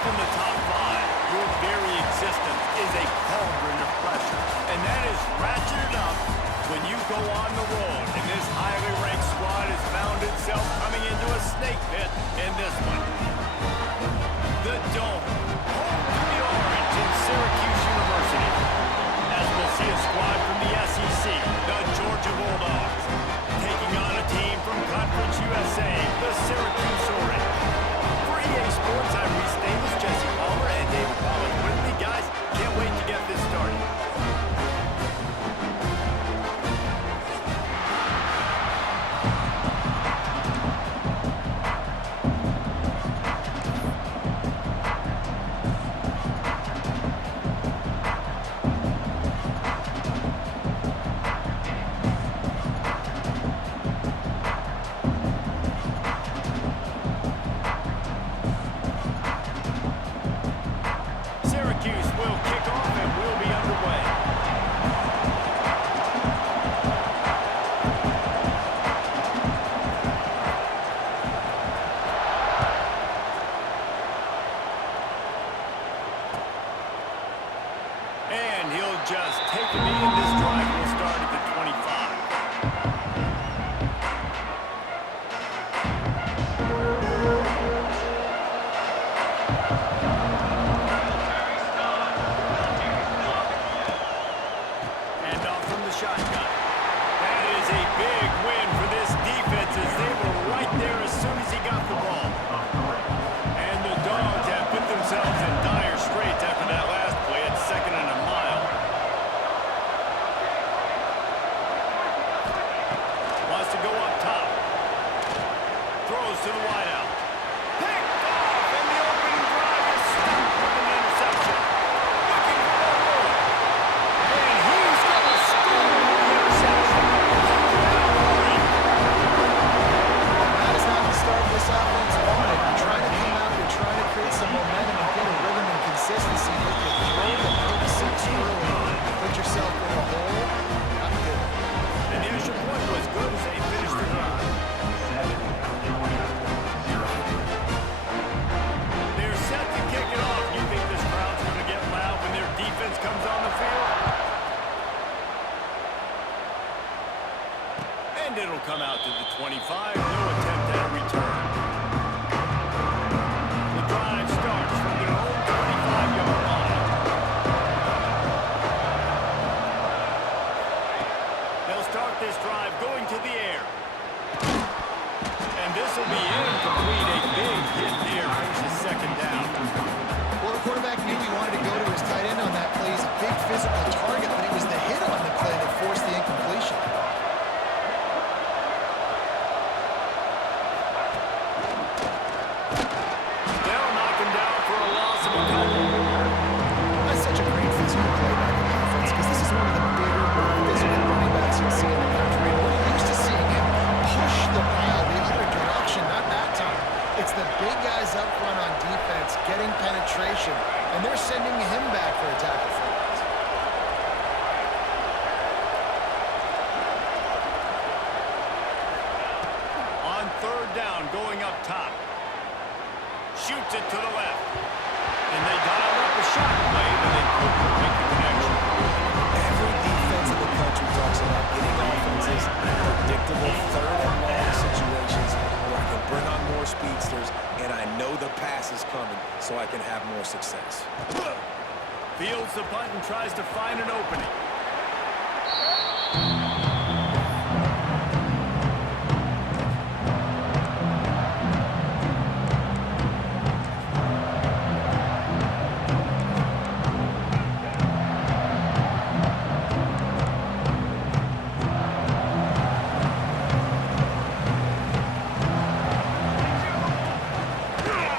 Stuck in the top five, your very existence is a cauldron of pressure. And that is ratcheted up when you go on the road. And this highly ranked squad has found itself coming into a snake pit in this one. The Dome, home to the Orange in Syracuse University. As we'll see a squad from the SEC, the Georgia Bulldogs, taking on a team from Conference USA, the Syracuse Orange. For EA Sports, I'm Reese Davis, Jesse Palmer, and David Pollack with me. Guys, can't wait to get this started. Syracuse will kick off and we'll be underway. And he'll just take a knee, and this drive will start at the 25. And off from the shotgun. That is a big win for this defense as they were right there as soon as he got the ball. And the Dogs have put themselves in dire straits after that last play at 2nd and a mile. Wants to go up top. Throws to the wideout. Picked off, and the opening drive is stopped with an interception. Looking for the goal. And he's going to score with the interception. That is not the start this offense wanted. You're trying to come out, you're trying to create some momentum and get a rhythm and consistency. But you throw the pick six early, put yourself in a hole. Not good. And the extra point was good as they finished the drive. They're set to kick it off. You think this crowd's going to get loud when their defense comes on the field? And it'll come out to the 25. No attempt at a return. The drive starts from their own 25-yard line. They'll start this drive going to the air. And this will be incomplete. A big hit there. Finishes 2nd down. Well, the quarterback knew he wanted to go to his tight end on that play. He's a big physical target, but it was the hit on the play that forced the incompletion. They'll knock him down for a loss of a couple. That's such a great physical play by the offense because this is one of the bigger, more physical running backs you see in the country. And we're used to seeing him push the ball the other direction, not that time. It's the big guys up front on defense getting penetration, and they're sending him back for a tackle for loss. On 3rd down, going up top. Shoots it to the left. And they dialed up a shot play, but they couldn't make the connection. Every defense in the country talks about getting offenses in predictable 3rd and long situations where I can bring on more speedsters and I know the pass is coming so I can have more success. Fields the punt and tries to find an opening.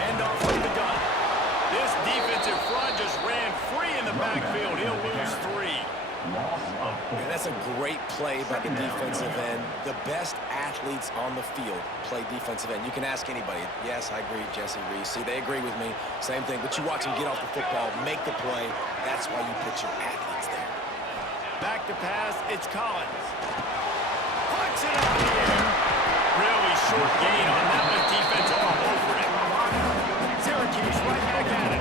And off from the gun. This defensive front just ran free in the backfield. He'll lose 3. And that's a great play by the defensive end. The best athletes on the field play defensive end. You can ask anybody. Yes, I agree, Jesse Reese. See, they agree with me. Same thing. But you watch them get off the football, make the play. That's why you put your athletes there. Back to pass, it's Collins. Puts it up in the air. Really short gain on that one. Defense all over it. Syracuse right back at it.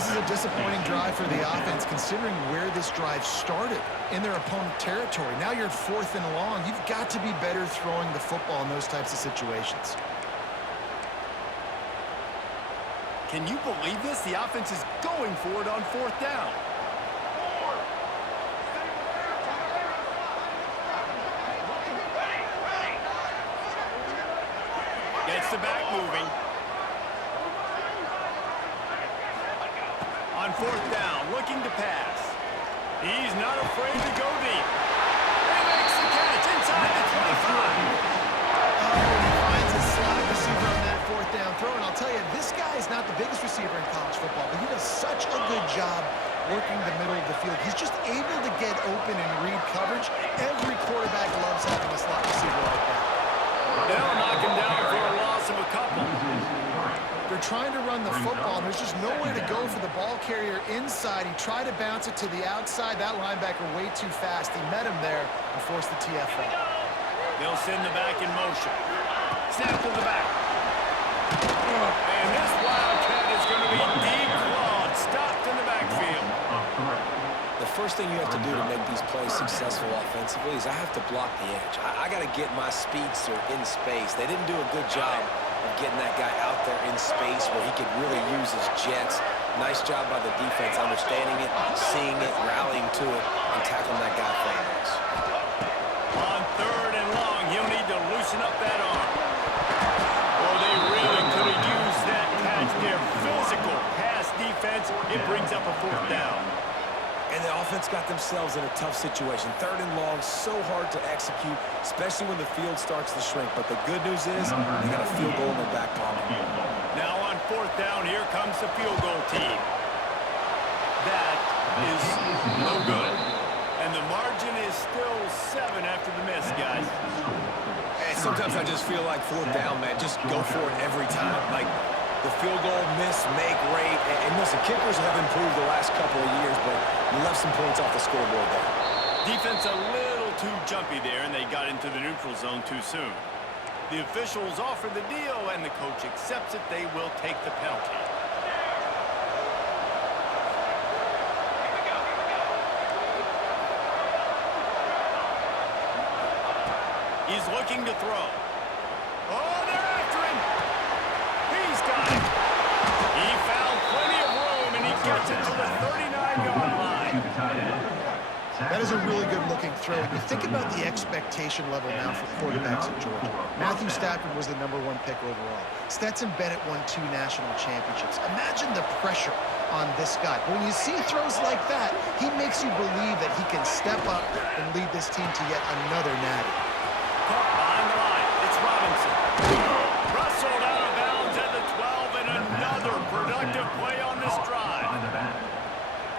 This is a disappointing drive for the offense, considering where this drive started in their opponent territory. Now you're at 4th and long. You've got to be better throwing the football in those types of situations. Can you believe this? The offense is going for it on 4th down. Gets the back moving. On 4th down, looking to pass. He's not afraid to go deep. He makes the catch inside the 25. He finds a slot receiver on that 4th down throw, and I'll tell you, this guy is not the biggest receiver in college football, but he does such a good job working the middle of the field. He's just able to get open and read coverage. Every quarterback loves having a slot receiver like that. They'll knock him down for a loss of a couple. They're trying to run the football, and there's just nowhere to go for the ball carrier inside. He tried to bounce it to the outside. That linebacker way too fast. He met him there and forced the TFL. They'll send the back in motion. Snap to the back. And this Wildcat is going to be declawed, stopped in the backfield. The first thing you have to do to make these plays successful offensively is I have to block the edge. I got to get my speedster in space. They didn't do a good job of getting that guy out there in space where he could really use his jets. Nice job by the defense understanding it, seeing it, rallying to it, and tackling that guy for a loss. On 3rd and long, he'll need to loosen up that arm. Oh, they really could have used that catch there. Physical pass defense. It brings up a 4th down. And the offense got themselves in a tough situation. 3rd and long, so hard to execute, especially when the field starts to shrink. But the good news is they got a field goal in their back pocket. Now on 4th down, here comes the field goal team. That is no good. And the margin is still 7 after the miss, guys. And sometimes I just feel like 4th down, man, just go for it every time. Like the field goal, miss, make rate. And listen, kickers have improved the last couple of years, but you left some points off the scoreboard there. Defense a little too jumpy there, and they got into the neutral zone too soon. The officials offer the deal, and the coach accepts it. They will take the penalty. He's looking to throw. Oh, they're after him. He's got it. He found plenty of room, and he gets it to the 39-yard line. That is a really good-looking throw. And you think about the expectation level now for quarterbacks at Georgia. Matthew Stafford was the #1 pick overall. Stetson Bennett won 2 national championships. Imagine the pressure on this guy. But when you see throws like that, he makes you believe that he can step up and lead this team to yet another natty. Caught behind the line. It's Robinson. Rustled out of bounds at the 12, and another productive play on this drive.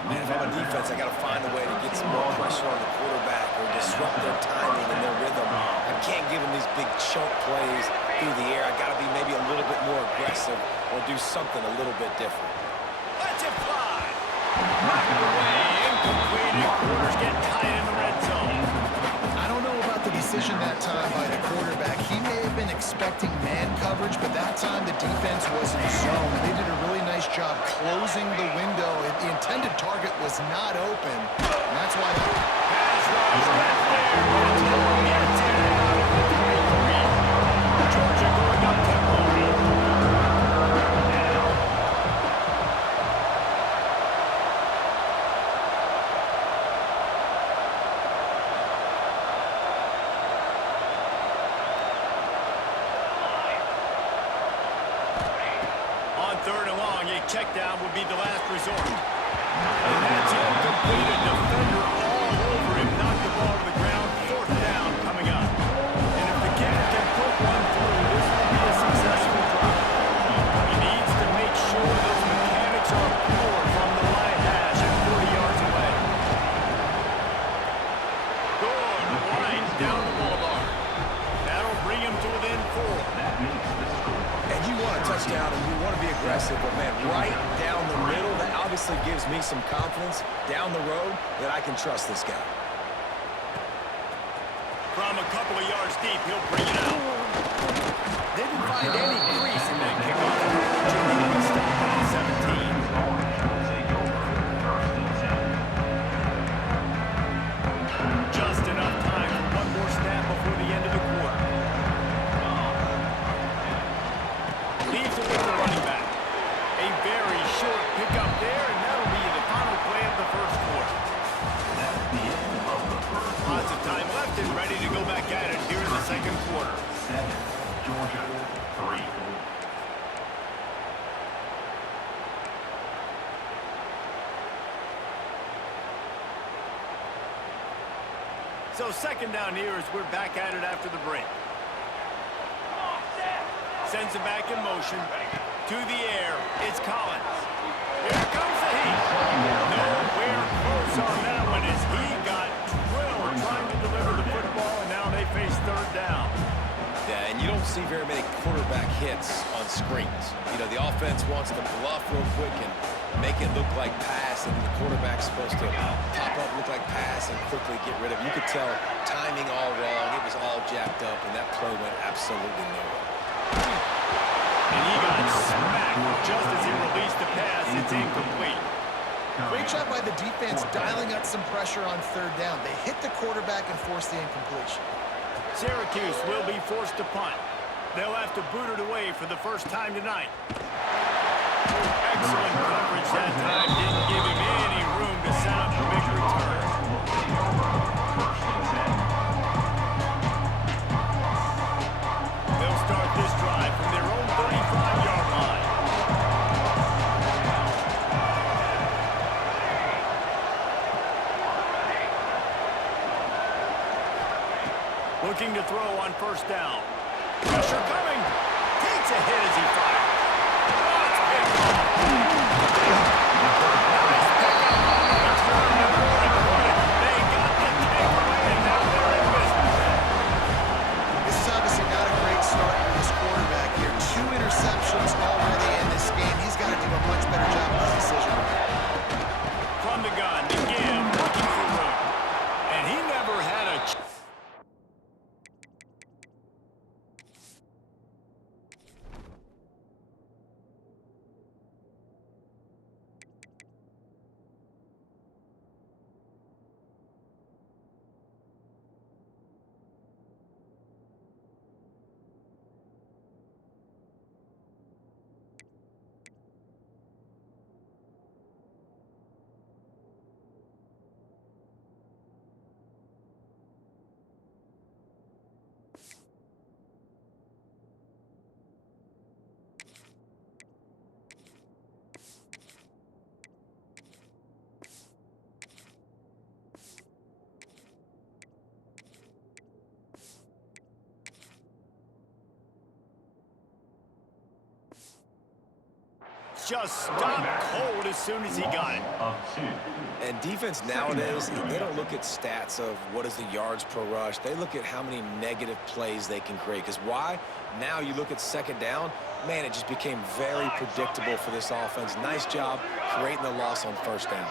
Man, if I'm a defense, I got to find a way to get some more pressure on the quarterback or disrupt their timing and their rhythm. I can't give them these big choke plays through the air. I got to be maybe a little bit more aggressive or do something a little bit different. Let's it fly. Knocked away. Incomplete. And quarters get tight in the red zone. I don't know about the decision that time by the quarterback. He may have been expecting man coverage, but that time the defense was in zone. And they did a really nice job closing the window. The intended target was not open. And that's why the pass rush right there. Gets it out of the 23. Georgia going up tempo. On 3rd and long, a check down would be the last resort. And that's incomplete. A defender all over him. Knocked the ball to the ground. 4th down coming up. And if the kicker can put one through, this will be a successful drive. He needs to make sure those mechanics are pure from the right hash at 40 yards away. Good. Right down the boulevard. That'll bring him to within 4. And you want a touchdown and you want to be aggressive, but man, right down the middle, that obviously gives me some confidence down the road that I can trust this guy. From a couple of yards deep, he'll bring it out. Didn't find any crease in that kickoff. Stopped at the 17. quarter. 7, Georgia 3. So second down here as we're back at it after the break. Sends it back in motion. To the air. It's Collins. Here comes the heat. Nowhere close on that one as he got drilled trying to deliver the football, and now they face third down. Yeah, and you don't see very many quarterback hits on screens. You know, the offense wants to bluff real quick and make it look like pass, and the quarterback's supposed to pop up, look like pass, and quickly get rid of it. You could tell timing all wrong. It was all jacked up, and that play went absolutely nowhere. And he got smacked just as he released the pass. It's incomplete. Great job by the defense dialing up some pressure on third down. They hit the quarterback and forced the incompletion. Syracuse will be forced to punt. They'll have to boot it away for the first time tonight. Excellent coverage that time. Didn't give him any room to set up a big return. They'll start this drive from their own 35-yard line. Looking to throw on first down. Pressure coming. Takes a hit as he fires. Oh, it's picked off. Nice pickup on the return. They're really good. They got the takeaway, and now they're in business. This is obviously not a great start for this quarterback here. 2 interceptions already in this game. He's got to do a much better job of his decision. From the gun, to give, looking for room. And he never had a just stopped cold as soon as he got it. Of 2. And defense nowadays, they don't look at stats of what is the yards per rush. They look at how many negative plays they can create. Because why? Now you look at second down, man, it just became very predictable for this offense. Nice job creating the loss on first down.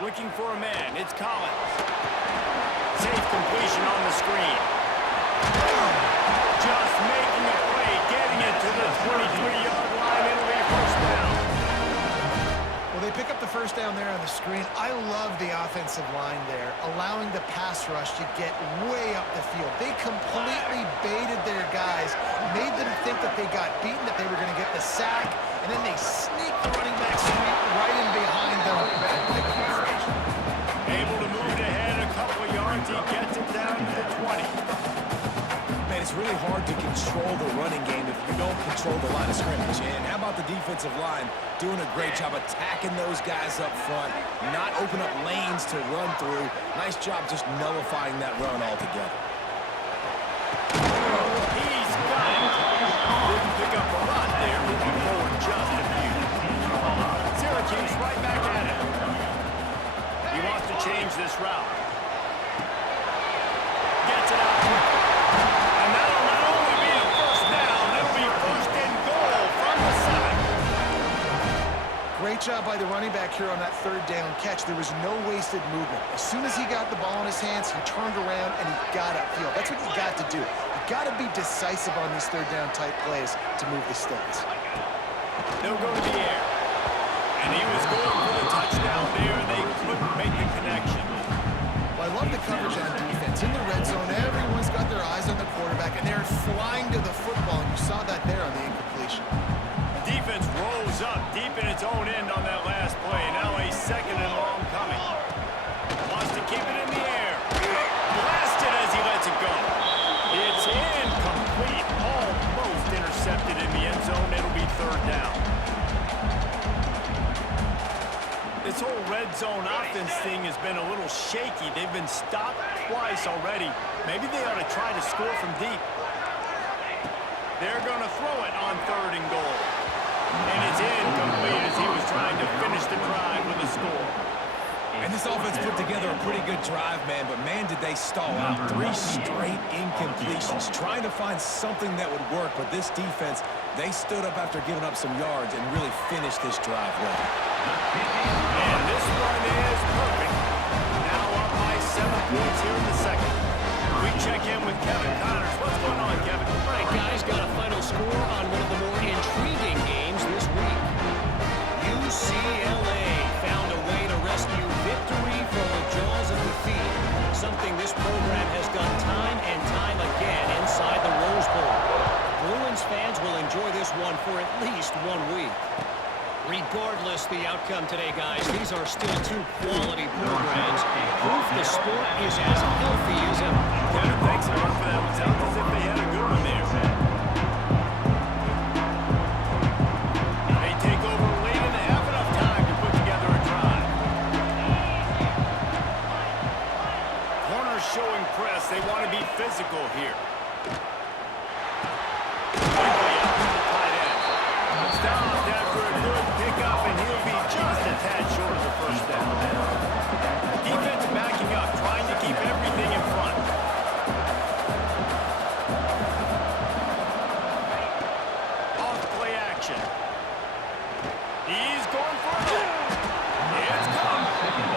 Looking for a man. It's Collins. Safe completion on the screen. Just making a play, getting it to the 23-yard line. It'll be first down. Well, they pick up the first down there on the screen. I love the offensive line there, allowing the pass rush to get way up the field. They completely baited their guys, made them think that they got beaten, that they were going to get the sack, and then they sneak the running back sweep right in behind them. Able to move it ahead a couple of yards. He gets it down to the 20. Man, it's really hard to control the running game if you don't control the line of scrimmage. And how about the defensive line doing a great job attacking those guys up front, not open up lanes to run through. Nice job just nullifying that run altogether. He's got it. Didn't pick up a lot there, moving forward just a few. Syracuse right back at it. He wants to change this route. Gets it out quickly. And that'll not only be a first down, it'll be first and goal from the 7. Great job by the running back here on that third down catch. There was no wasted movement. As soon as he got the ball in his hands, he turned around and he got upfield. That's what you got to do. You got to be decisive on these third down type plays to move the sticks. They'll go to the air. And he was going for the touchdown there, and they couldn't make the connection. Well, I love the coverage on defense. In the red zone, everyone's got their eyes on the quarterback, and they're flying to the football, and you saw that there on the incompletion. Defense rolls up deep in its own end on that last play. Now a second and long coming. Wants to keep it in zone. It'll be third down. This whole red zone offense thing has been a little shaky. They've been stopped twice already. Maybe they ought to try to score from deep. They're going to throw it on third and goal. And it's incomplete as he was trying to finish the drive with a score. And this offense put together a pretty good drive, man, but man, did they stall out. 3 straight incompletions, trying to find something that would work, but this defense, they stood up after giving up some yards and really finished this drive well. And this one is perfect. Now up by 7 points here in the second. We check in with Kevin Connors. What's going on, Kevin? All right, guys, got a final score on one of the more intriguing games this week. UCLA found a way to rescue victory from the jaws of defeat, something this program has done time and time again inside the Rose Bowl. Bruins fans will enjoy this one for at least 1 week. Regardless the outcome today, guys, these are still 2 quality programs. Proof the sport is as healthy as ever. Kevin, thanks a lot for that. It sounds as if they had a good one there. They take over late in the half, enough time to put together a drive. Corners showing press. They want to be physical here. Quickly out to the tight end. Stopped after a good pickup, and he'll be just a tad short of the first down. Defense backing up, trying to keep everything in front. Off play action. He's going for it. It's come.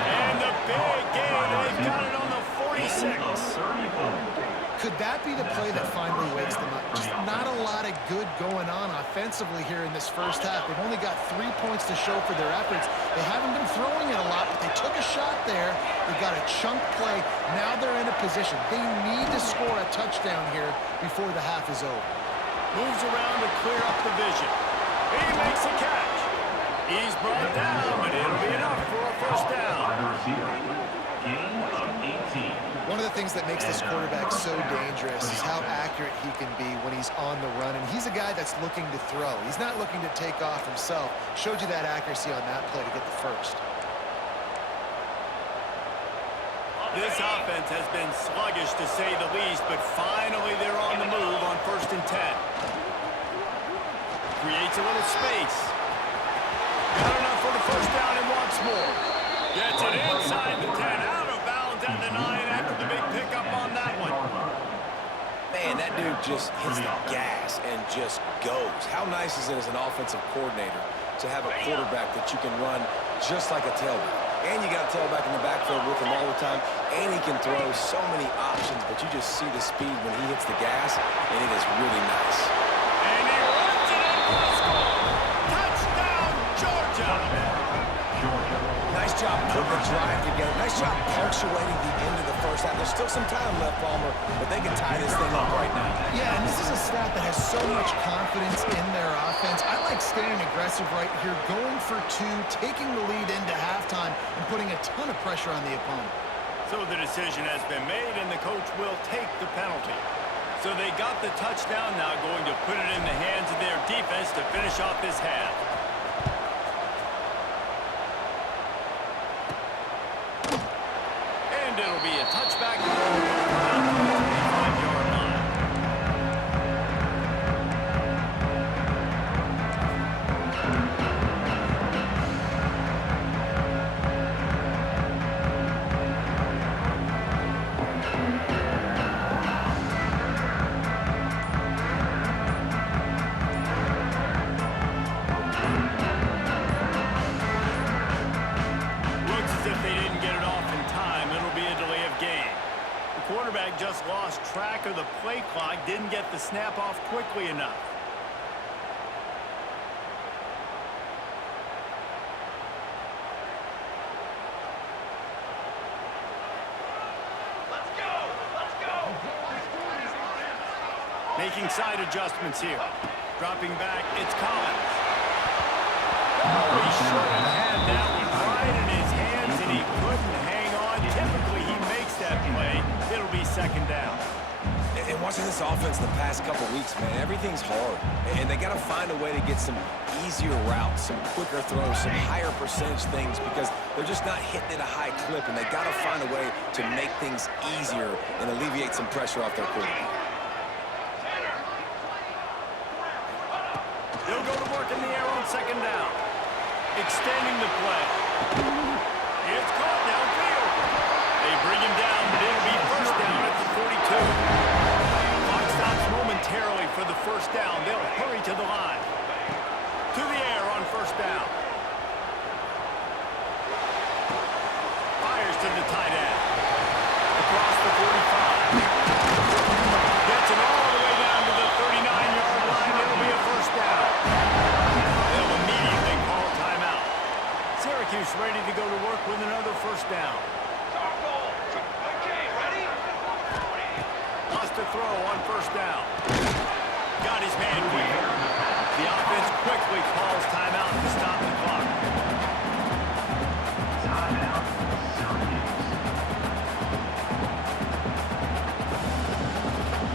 And the big gain. They've got it on the 46. Could that be the play that finally wakes them up? Just not a lot of good going on offensively here in this first half. They've only got 3 points to show for their efforts. They haven't been throwing it a lot, but they took a shot there. They got a chunk play. Now they're in a position. They need to score a touchdown here before the half is over. Moves around to clear up the vision. He makes a catch. He's brought down, but it'll be enough for a first down. Gain of 18. One of the things that makes this quarterback so dangerous is how accurate he can be when he's on the run. And he's a guy that's looking to throw. He's not looking to take off himself. Showed you that accuracy on that play to get the first. This offense has been sluggish to say the least, but finally they're on the move on 1st and 10. Creates a little space. Got enough for the first down and wants more. Gets it inside the 10, out of bounds at the 9 after the big pickup on that one. Man, that dude just hits the gas and just goes. How nice is it as an offensive coordinator to have a quarterback that you can run just like a tailback? And you got a tailback in the backfield with him all the time, and he can throw so many options, but you just see the speed when he hits the gas, and it is really nice. And he runs it in for a score. Touchdown, Georgia. Nice job putting the drive together. Nice job punctuating the end of the first half. There's still some time left, Palmer, but they can tie this thing up right now. Yeah, and this is a staff that has so much confidence in their offense. I like staying aggressive right here, going for 2, taking the lead into halftime, and putting a ton of pressure on the opponent. So the decision has been made, and the coach will take the penalty. So they got the touchdown, now going to put it in the hands of their defense to finish off this half. And it'll be a touchback. Around the 25-yard line. Looks as if they didn't get it off in time. It'll be a delay of game. The quarterback just lost track of the play clock, didn't get the snap off quickly enough. Making side adjustments here. Dropping back, it's Collins. Oh, he should have had that one right in his hands, and he couldn't hang on. Typically, he makes that play. It'll be second down. And watching this offense the past couple weeks, man, everything's hard. And they got to find a way to get some easier routes, some quicker throws, some higher percentage things because they're just not hitting at a high clip, and they got to find a way to make things easier and alleviate some pressure off their quarterback. They'll go to work in the air on second down. Extending the play. It's caught downfield. They bring him down, but it'll be first down at the 42. Clock stops momentarily for the first down. They'll hurry to the line. To the air on first down. Fires to the tight end. Across the 45. Gets it all the way down to the 39-yard line. It'll be a first down. They'll immediately call timeout. Syracuse ready to go to work with another first down. Lost a throw on first down. Got his man quickly. The offense quickly calls timeout to stop the clock.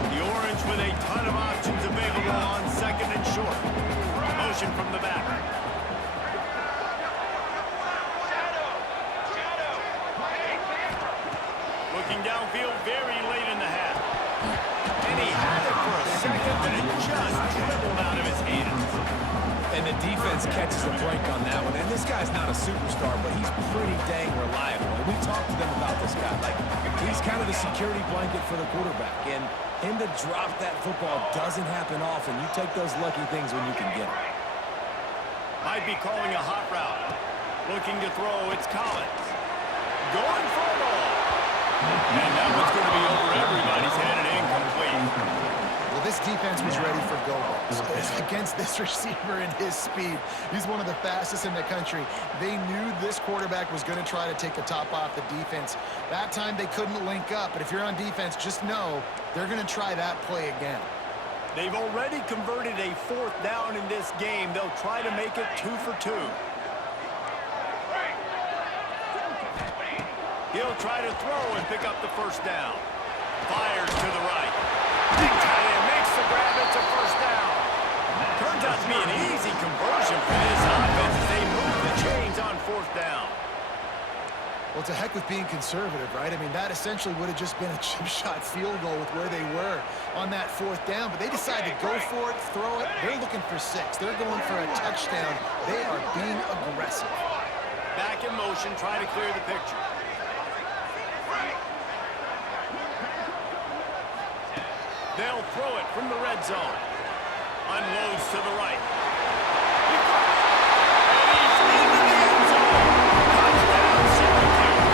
The Orange with a ton of options available on second and short. Motion from the back. Looking downfield very late in the half. And he had it for a second, but it just dribbled out of his hands. And the defense catches a break on that one. And this guy's not a superstar, but he's pretty dang reliable. And we talked to them about this guy. Like, he's kind of the security blanket for the quarterback. And him to drop that football doesn't happen often. You take those lucky things when you can get them. Might be calling a hot route. Looking to throw, it's Collins. Going for a ball. And that one's going to be over everybody's head and incomplete. Well, this defense was ready for go balls against this receiver and his speed. He's one of the fastest in the country. They knew this quarterback was going to try to take the top off the defense. That time they couldn't link up, but if you're on defense, just know they're going to try that play again. They've already converted a fourth down in this game. They'll try to make it 2 for 2. He'll try to throw and pick up the first down. Fires to the right. Big tight end makes the grab. It's a first down. Turns out to be an easy conversion for this offense as they move the chains on fourth down. Well, to heck with being conservative, right? I mean, that essentially would have just been a chip shot field goal with where they were on that fourth down. But they decided to go for it, throw it. They're looking for 6. They're going for a touchdown. They are being aggressive. Back in motion, try to clear the picture. They'll throw it from the red zone. Unloads to the right. And he's into the end zone. Touchdown, Syracuse.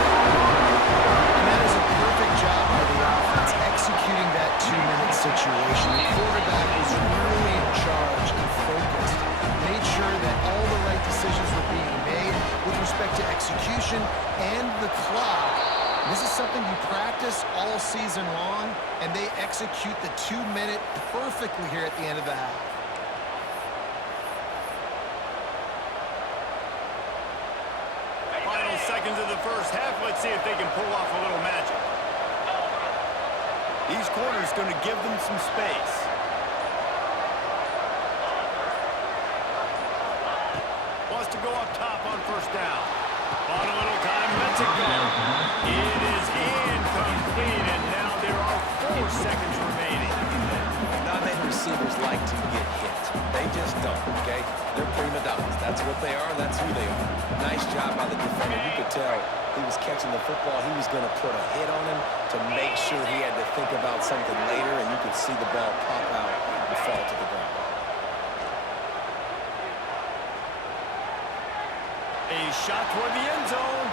And that is a perfect job by the offense executing that 2-minute situation. The quarterback was really in charge and focused. Made sure that all the right decisions were being made with respect to execution and the clock. This is something you practice all season long, and they execute the 2-minute perfectly here at the end of the half. Final seconds of the first half. Let's see if they can pull off a little magic. These corners going to give them some space. Wants to go up top on first down. On a little time, lets it go. It is incomplete, and now there are 4 seconds remaining. Non-name receivers like to get hit. They just don't, okay? They're prima donnas. That's what they are. That's who they are. Nice job by the defender. You could tell he was catching the football. He was going to put a hit on him to make sure he had to think about something later, and you could see the ball pop out and fall to the ground. A shot toward the end zone.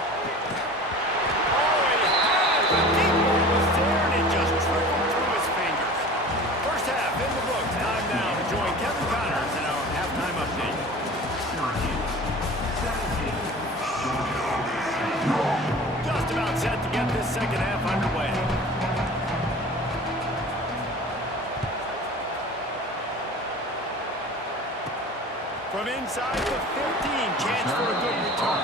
Oh, he has! The deep ball was there, and it just trickled through his fingers. First half in the books. Time now to join Kevin Connors in our halftime update. Just about set to get this second half underway. From inside the 15, chance for a good return.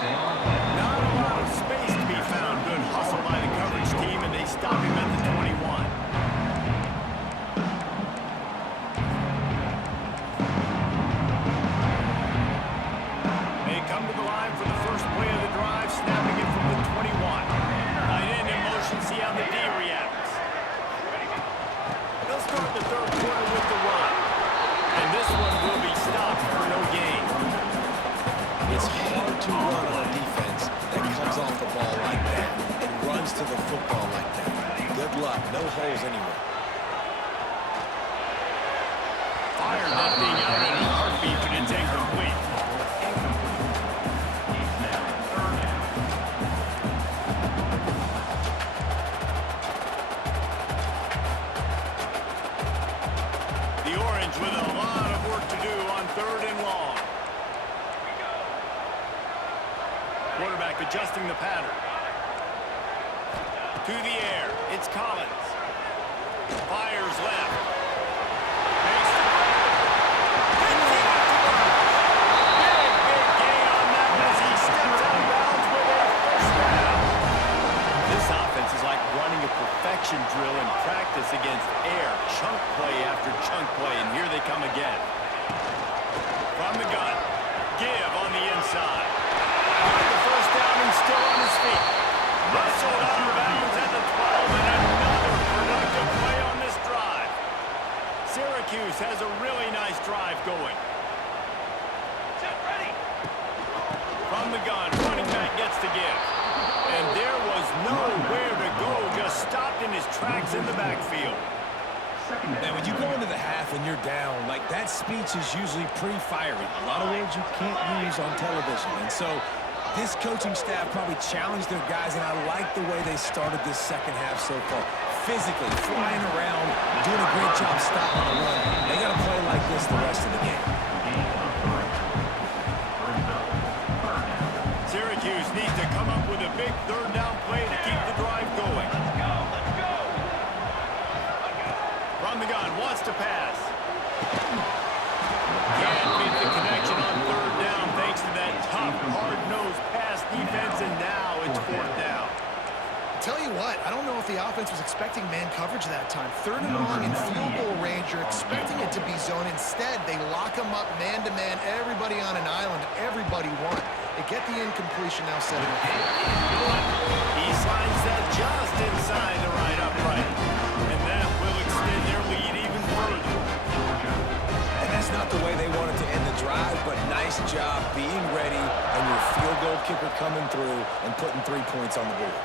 Not a lot of space to be found. Good hustle by the coverage team, and they stop him at the 21. It's hard to run on a defense that comes off the ball like that and runs to the football like that. Good luck. No holes anywhere. Fire that thing out in a heartbeat, but it's incomplete. The Orange with a lot of work to do on 3rd and long. Quarterback adjusting the pattern. To the air. It's Collins. Fires left. Makes the play. Hits it afterwards. Big gain on that one as he steps out of bounds with a first down. This offense is like running a perfection drill in practice against air. Chunk play after chunk play, and here they come again. From the gun. Give on the inside. Got the first down and still on his feet. Wrestled out of bounds at the 12, and another productive play on this drive. Syracuse has a really nice drive going. From the gun, running back gets to give. And there was nowhere to go, just stopped in his tracks in the backfield. Now, when you go into the half and you're down, like that speech is usually pretty fiery. A lot of words you can't use on television. And so this coaching staff probably challenged their guys, and I like the way they started this second half so far. Physically, flying around, doing a great job stopping the run. They got to play like this the rest of the game. Syracuse needs to come up with a big 3rd down play to keep the drive going. From the gun, wants to pass. Can't beat the connection on 3rd down thanks to that tough, hard-nosed pass defense, and now it's 4th down. Tell you what, I don't know if the offense was expecting man coverage that time. 3rd and long in field goal range, you're expecting it to be zone. Instead, they lock them up man-to-man, everybody on an island, everybody won. They get the incompletion now 7-4. He slides that just inside the right upright, and that will extend their lead even further. And that's not the way they wanted to end the drive, but nice job being ready and your field goal kicker coming through and putting 3 points on the board.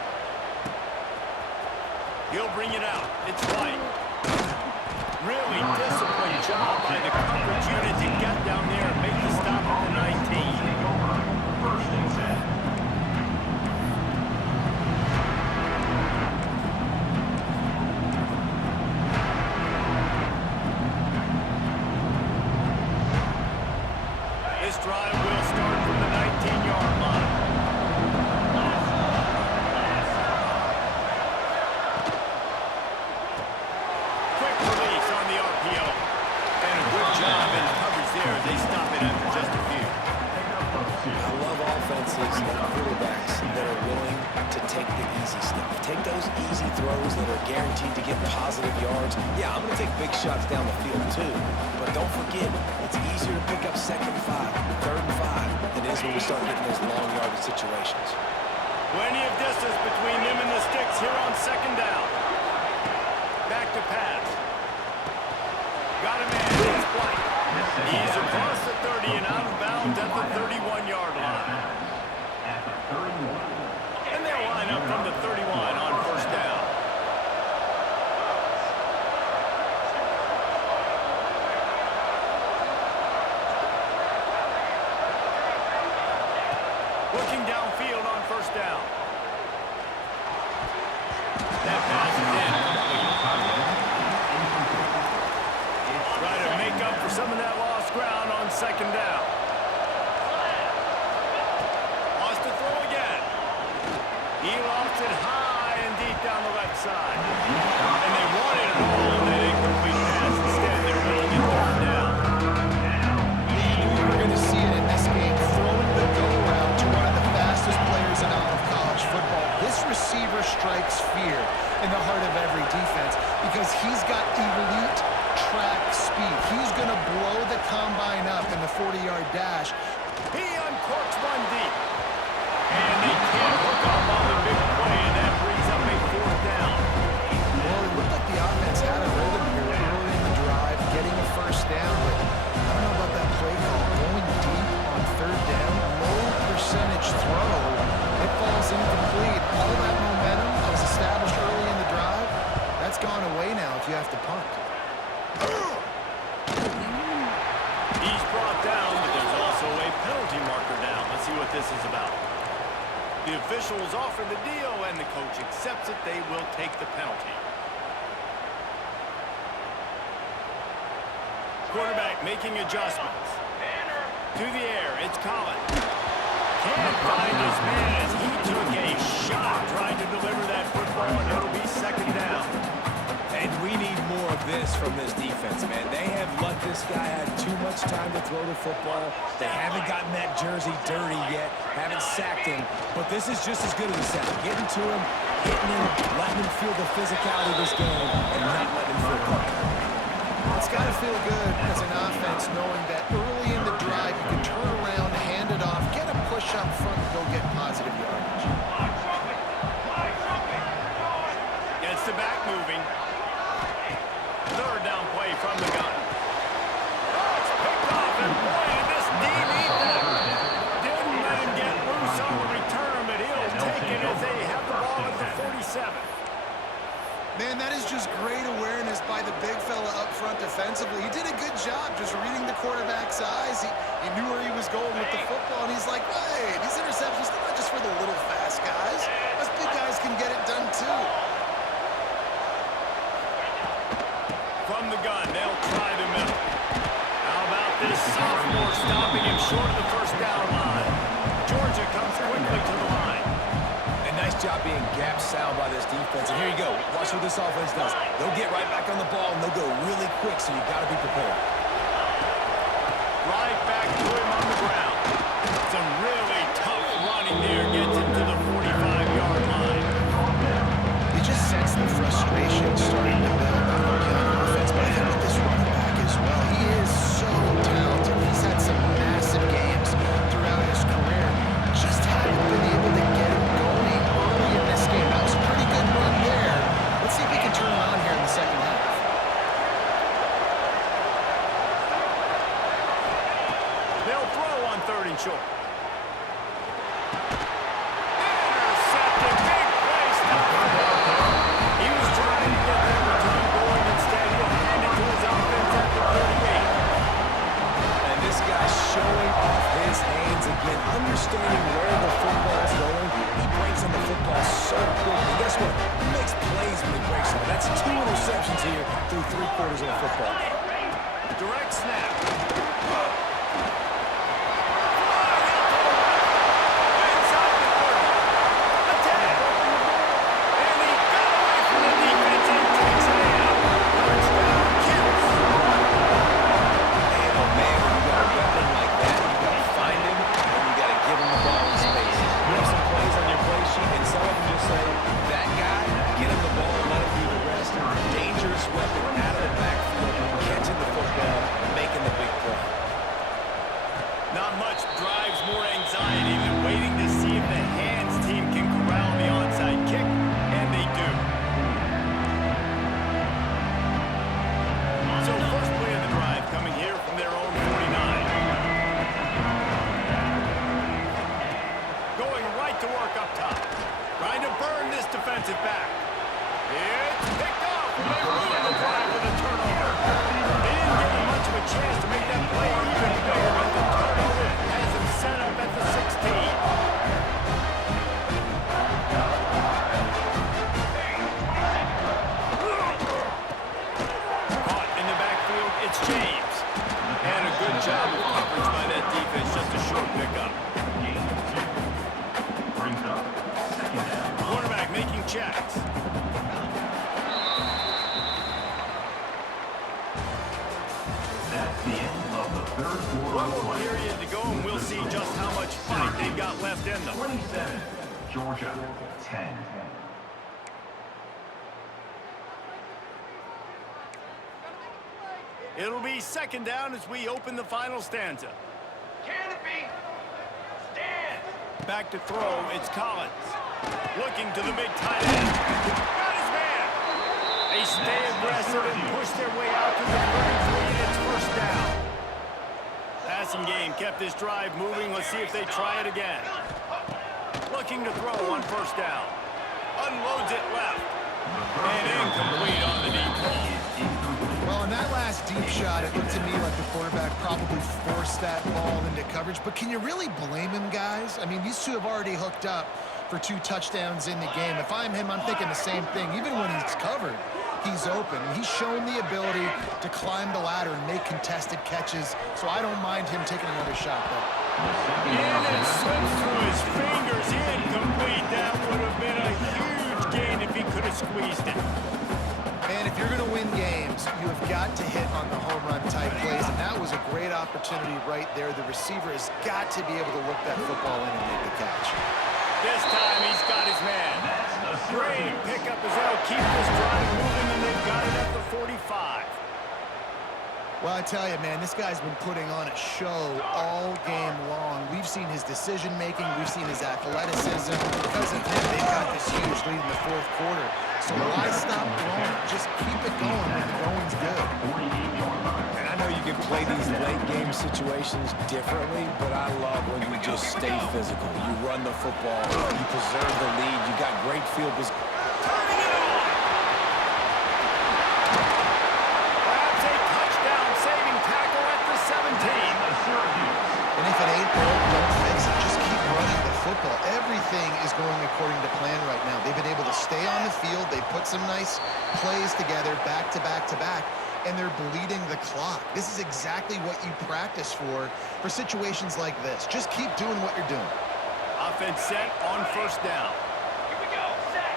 He'll bring it out. It's White. Really disciplined job by the coverage unit to get down there and make the stop at the 19. This drive will start from the 19-yard line. Quick release on the RPO. And a good job in coverage there. They stop it after just a few. I love offenses and quarterbacks that are willing to take the easy stuff. Take those easy throws that are guaranteed to get positive yards. Yeah, I'm going to take big shots down the field too. But don't forget, it's easier to pick up 2nd and 5, 3rd and 5 than it is when we start getting those long yardage situations. Plenty of distance between them and the sticks here on 2nd down. Back to pass. Got him in. It's White. He's across the 30 and out of bounds at the 31-yard line. And they'll line up from the 31 on 1st down. Looking downfield on 1st down. That pass is incomplete. Try to make up for some of that lost ground on 2nd down. Wants to throw again. He lofts it high and deep down the left side. And they wanted it all on that incomplete pass. Instead, they're looking at 3rd down. We're going to see it in this game, throwing the go route to one of the fastest players in all of college football. This receiver strikes fear in the heart of every defense because he's got elite track speed. He's going to blow the combine up in the 40-yard dash. He uncorks one deep. And they can't hook up on the big play, and that brings up a 4th down. Well, it looked like the offense had a rhythm here early in the drive, getting a 1st down, but I don't know about that play call. Going deep on 3rd down, no what this is about. The officials offer the deal, and the coach accepts it. They will take the penalty. Quarterback making adjustments. To the air, it's Collins. Can't find his man as he took a shot trying to deliver that football, and it'll be second down. And we need more of this from this defense, man. They have let this guy have too much time to throw the football. They haven't gotten that jersey dirty yet, haven't sacked him. But this is just as good as a sack. Getting to him, hitting him, letting him feel the physicality of this game, and not letting him feel comfortable. It's got to feel good as an offense knowing that early in the drive you can turn around, hand it off, get a push up front, and go get positive yardage. Gets the back moving. Third down play from the gun. Oh, it's picked off, and boy, did this D need that. Didn't let him get loose on the return, but he'll take it as they have the ball at the 47. Man, that is just great awareness by the big fella up front defensively. He did a good job just reading the quarterback's eyes. He knew where he was going with the football, and he's like, hey, these interceptions, they're not just for the little fast guys. Us big guys can get it done too. From the gun, they'll try the middle. How about this sophomore stopping him short of the first down line? Georgia comes quickly to the line. And nice job being gap sound by this defense. And here you go. Watch what this offense does. They'll get right back on the ball, and they'll go really quick, so you got to be prepared. Right back to him on the ground. Some really tough running there. Gets him to the 45-yard line. He just sense the frustration starting to build not only on offense, but I think with this running back as well. He is so talented. He's had some massive games throughout his career. Just haven't been able to get him going early in this game. That was a pretty good run there. Let's see if we can turn it on here in the second half. They'll throw on third and short. Intercepted. Big play. Stop the ball. He was trying to get that return going. Instead, he'll hand it to his offense at the 38. And this guy's showing off his hands again, understanding where the football's going. He breaks on the football so quick. And guess what? He makes plays when he breaks on it. That's 2 interceptions here through 3 quarters of the football. Direct snap. Not much drives more anxiety than waiting to see if the hands team can corral the onside kick, and they do. So first play of the drive coming here from their own 49. Going right to work up top. Trying to burn this defensive back. It's picked off. They ruined the drive with a turnover. They didn't give him much of a chance to make that play even bigger, but the turnover has him set up at the 16. Caught in the backfield, it's James. And a good job of coverage by that defense, just a short pickup. Brings up second down. Quarterback making checks. That's the end of the third quarter. One more period to go, and we'll see just how much fight they've got left in them. 27, Georgia, 10. It'll be second down as we open the final stanza. Canopy, stand. Back to throw, it's Collins. Looking to the big tight end. Got his man. They stay aggressive and push their way out to the 33, and it's first down. Passing game kept this drive moving. Let's see if they try it again. Looking to throw on first down. Unloads it left. And incomplete on the deep ball. Well, in that last deep shot, it looked to me like the quarterback probably forced that ball into coverage. But can you really blame him, guys? I mean, these two have already hooked up for 2 touchdowns in the game. If I'm him, I'm thinking the same thing. Even when he's covered, he's open. And he's shown the ability to climb the ladder and make contested catches. So I don't mind him taking another shot, though. And it slips through his fingers. Incomplete. That would have been a huge gain if he could have squeezed it. And if you're going to win games, you have got to hit on the home run type plays, and that was a great opportunity right there. The receiver has got to be able to look that football in and make the catch. This time he's got his man. Great pickup as they'll keep this drive moving, and they've got it at the 45. Well, I tell you, man, this guy's been putting on a show all game long. We've seen his decision-making. We've seen his athleticism. Because of him, they've got this huge lead in the 4th quarter. So why stop throwing? Just keep it going when the going's good. And I know you can play these late game situations differently, but I love when you just stay physical. You run the football, you preserve the lead, you got great field position. Turning it on! Perhaps a touchdown-saving tackle at the 17. And if it ain't broke, don't fix it. Just keep running the football. Everything is going according to plan right now. They've been able to stay on the field. They put some nice plays together, back to back to back, and they're bleeding the clock. This is exactly what you practice for situations like this. Just keep doing what you're doing. Offense set on 1st down. Here we go. Set.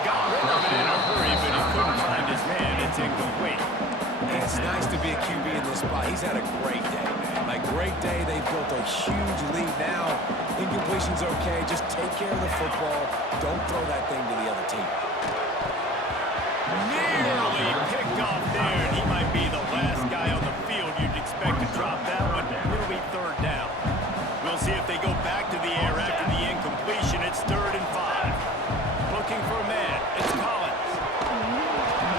Got rid of it in a hurry, but he couldn't find his man. It's incomplete. And it's nice to be a QB in this spot. He's had a great day, man. Like, great day. They built a huge lead now. Incompletion's okay. Just take care of the football. Don't throw that thing to the other team. Nearly picked off there, and he might be the last guy on the field you'd expect to drop that one. It'll be 3rd down. We'll see if they go back to the air after the incompletion. It's 3rd and 5. Looking for a man. It's Collins.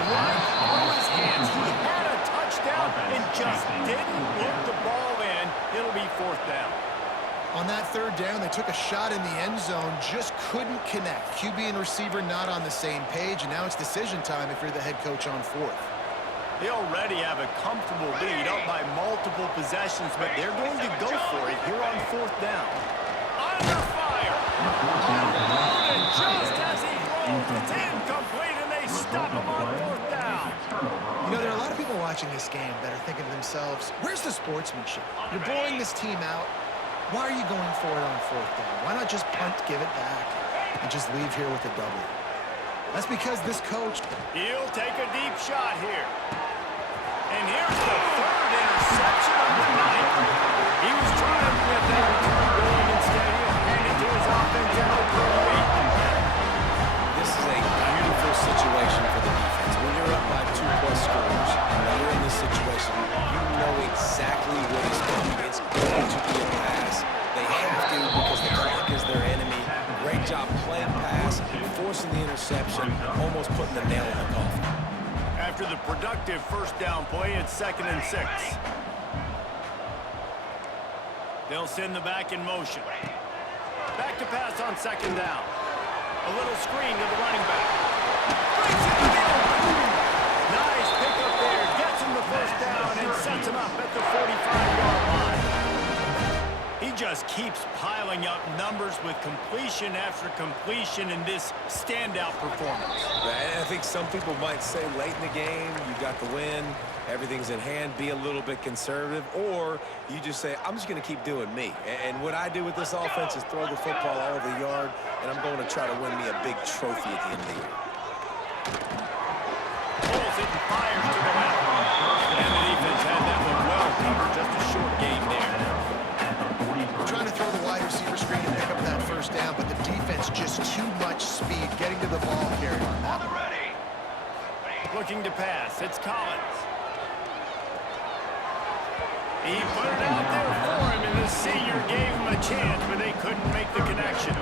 Right through his hands. He had a touchdown and just didn't look the ball in. It'll be 4th down. On that 3rd down, they took a shot in the end zone, just couldn't connect. QB and receiver not on the same page, and now it's decision time if you're the head coach on 4th. They already have a comfortable lead up by multiple possessions, but they're going to go for it here on 4th down. Under fire! Unloaded just as he throws. It's incomplete, and they stop him on 4th down. You know, there are a lot of people watching this game that are thinking to themselves, where's the sportsmanship? You're blowing this team out. Why are you going for it on 4th down? Why not just punt, give it back, and just leave here with a W? That's because this coach... He'll take a deep shot here. And here's the 3rd interception of the night. He was trying to get that return going instead. He'll hand it to his offense down at 38. This is a beautiful situation for the defense. When you're up by 2+ scores, when you're in this situation, you know exactly what is coming. It's going to be a pass. They have to because the clock is their enemy. Great job playing pass, forcing the interception, almost putting the nail in the coffin. After the productive 1st down play, it's 2nd and 6. They'll send the back in motion. Back to pass on 2nd down. A little screen to the running back. Brings it to the open. Nice pickup there. Gets him the 1st down and sets him up at the 45-yard line. He just keeps piling up numbers with completion after completion in this standout performance. I think some people might say late in the game, you got the win, everything's in hand, be a little bit conservative, or you just say, I'm just going to keep doing me. And what I do with this offense is throw the football all over the yard, and I'm going to try to win me a big trophy at the end of the year. Pulls it and fires to the left. And the defense had that one well covered. Just a short gain there. Trying to throw the wide receiver screen and pick up that 1st down, but the defense just too much speed getting to the ball carrier on that one. Looking to pass. It's Collins. He put it out there for him, and the senior gave him a chance, but they couldn't make the connection.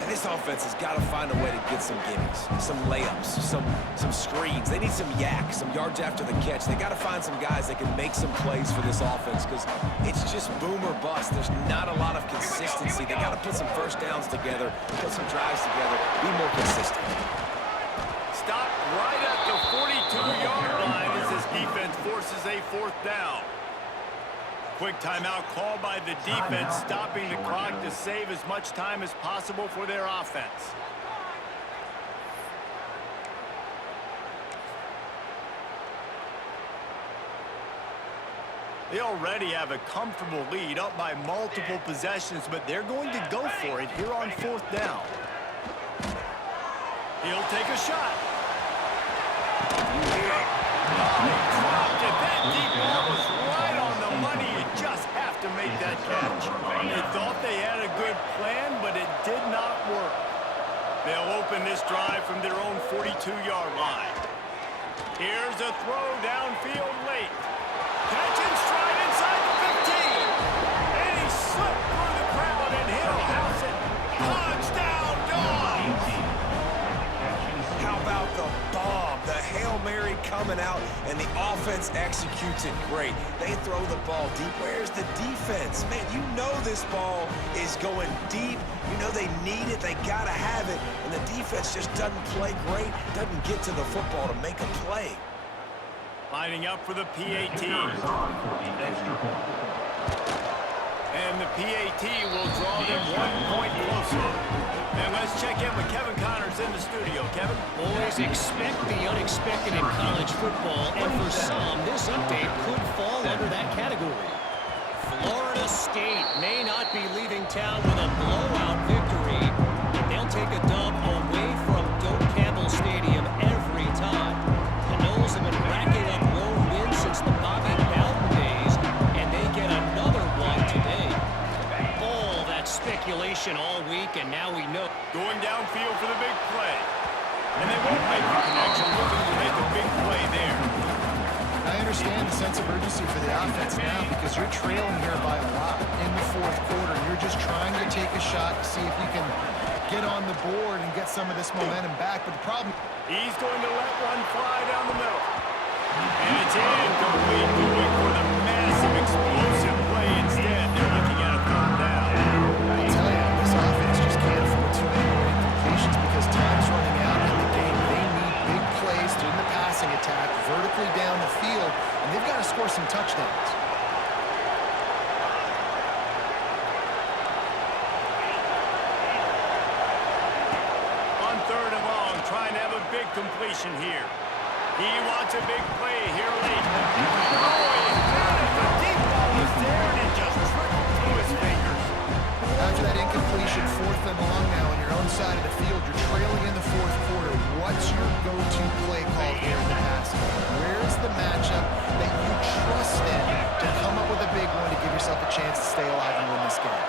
And this offense has got to find a way to get some gimmies, some layups, some screens. They need some yak, some yards after the catch. They got to find some guys that can make some plays for this offense because it's just boom or bust. There's not a lot of consistency. They got to put some 1st downs together, put some drives together, be more consistent. Stop right at the 42-yard line as this defense forces a fourth down. Quick timeout called by the defense, stopping the clock to save as much time as possible for their offense. They already have a comfortable lead, up by multiple possessions, but they're going to go for it here on fourth down. He'll take a shot. Oh, he dropped it. That deep ball was right on the money. You just have to make that catch. They thought they had a good plan, but it did not work. They'll open this drive from their own 42-yard line. Here's a throw downfield late. Catch and stride inside the 15. And he slipped through the crowd, and he'll house it. Touchdown, Dogs! How about the bomb? The Hail Mary coming out, and the offense executes it great. They throw the ball deep. Where's the defense? Man, you know this ball is going deep. You know they need it. They got to have it. And the defense just doesn't play great, doesn't get to the football to make a play. Lining up for the PAT. Secured is on for the extra point. And the PAT will draw them 1 point closer. And let's check in with Kevin Connors in the studio. Kevin? Boys, expect the unexpected in college football, and for some, this update could fall under that category. Florida State may not be leaving town with a blowout victory, but they'll take a dub away from Doak Campbell Stadium every time. The Noles have been racking up road wins since the Bobby Bowden days, and they get another one today. All that speculation all week, and now we know. Going downfield for the big play. And they won't make the connection, looking to make a big play there. I understand the sense of urgency for the offense now because you're trailing here by a lot in the fourth quarter. You're just trying to take a shot to see if you can get on the board and get some of this momentum back. But the problem... He's going to let one fly down the middle. And it's incomplete, going for the massive explosive play instead. They're looking at a third down. I tell you, this offense just can't afford too many more incompletions because time's running out in the game. They need big plays in the passing attack, vertically down the field, and they've got to score some touchdowns. On third and long, trying to have a big completion here. He wants a big play here late. Oh, he got it. The deep ball was there, and it just trickled through his fingers. After that incompletion, fourth and long now on your own side of the field, you're trailing in the fourth quarter. What's your go-to play call here in the passing game? Where's the matchup that you trust in to come up with a big one to give yourself a chance to stay alive and win this game?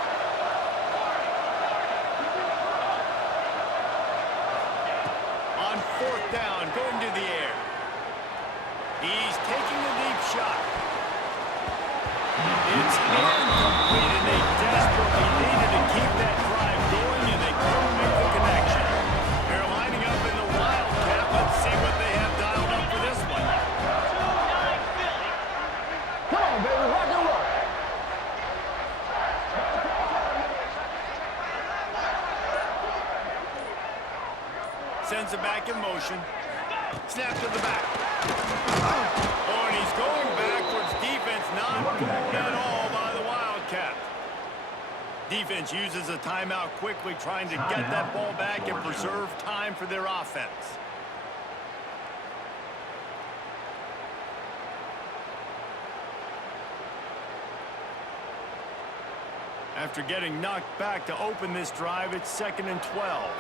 On fourth down, going to the air. He's taking the deep shot. It's incomplete, and they desperately needed to keep that drive going, and they couldn't make the connection. They're lining up in the Wildcat. Let's see what they have dialed up for this one. Come on, baby, rock and roll. Sends it back in motion. Snap to the back. Oh, and he's going backwards. Defense not moved at all by the Wildcat. Defense uses a timeout quickly, trying to get that ball back and preserve time for their offense. After getting knocked back to open this drive, it's 2nd and 12.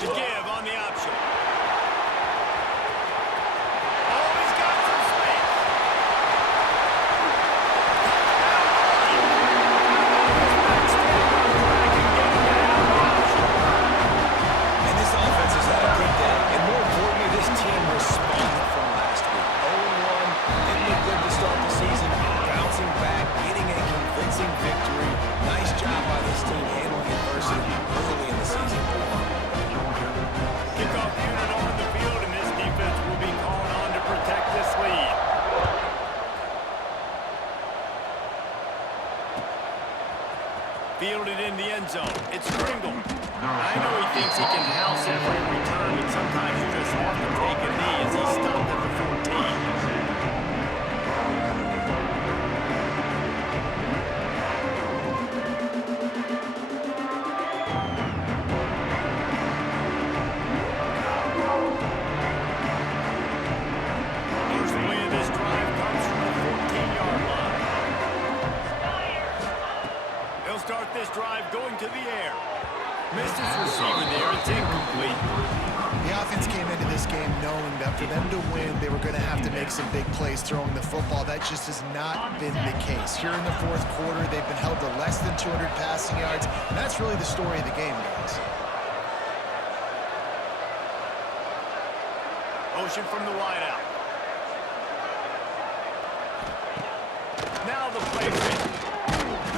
To give on the option. Oh, he's got some space. And this offense has had a good day. And more importantly, this team responded from last week. 0-1, didn't look good to start the making house every return, and sometimes you just have to take a knee as he stopped at the 14. First play of this drive comes from the 14-yard line. He'll start this drive going to the air. Missed his receiver there. It's incomplete. The offense came into this game knowing that for them to win, they were going to have to make some big plays throwing the football. That just has not been the case. Here in the fourth quarter, they've been held to less than 200 passing yards, and that's really the story of the game, guys. Motion from the wideout. Now the play fit.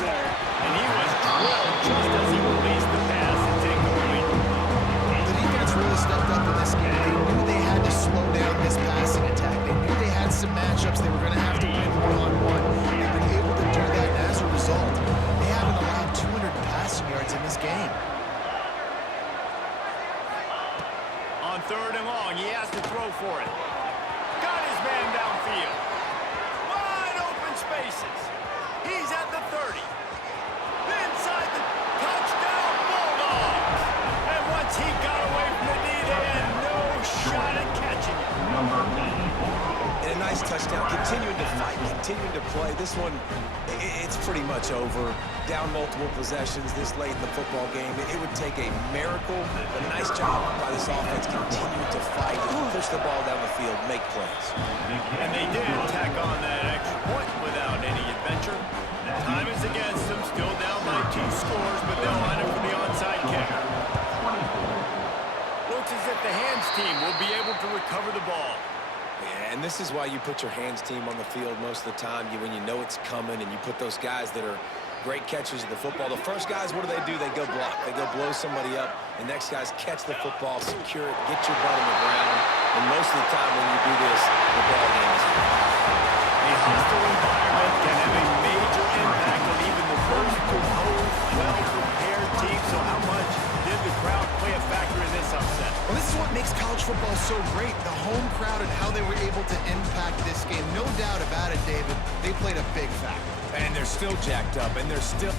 And he was drilled just as he released the pass. It's incomplete. The defense really stepped up in this game. They knew they had to slow down this passing attack. They knew they had some matchups they were going to have to win one-on-one. They've been able to do that, and as a result, they haven't allowed 200 passing yards in this game. On third and long, he has to throw for it. Got his man downfield. Wide open spaces. He's at the 30. Inside the touchdown Bulldogs. And once he got away from the knee, they had no shot at catching it. Number 84. And a nice touchdown. Continuing to fight, continuing to play. This one, it's pretty much over. Down multiple possessions this late in the football game. It would take a miracle, but a nice job by this offense continuing to fight, push the ball down the field, make plays. And they did tack on that extra point without any adventure. Time is against them, still down by 2 scores, but they'll line up for the onside kick. Looks as if the hands team will be able to recover the ball. Yeah, and this is why you put your hands team on the field most of the time. When you know it's coming and you put those guys that are great catchers of the football. The first guys, what do? They go block. They go blow somebody up. The next guys catch the football, secure it, get your butt on the ground. And most of the time when you do this, the ball game is won. A hostile environment can have a major impact on even the most composed, well-prepared team. So how much did the crowd play a factor in this upset? Well, this is what makes college football so great, the home crowd and how they were able to impact this game. No doubt about it, David. They played a big factor. And they're still jacked up, and they're still...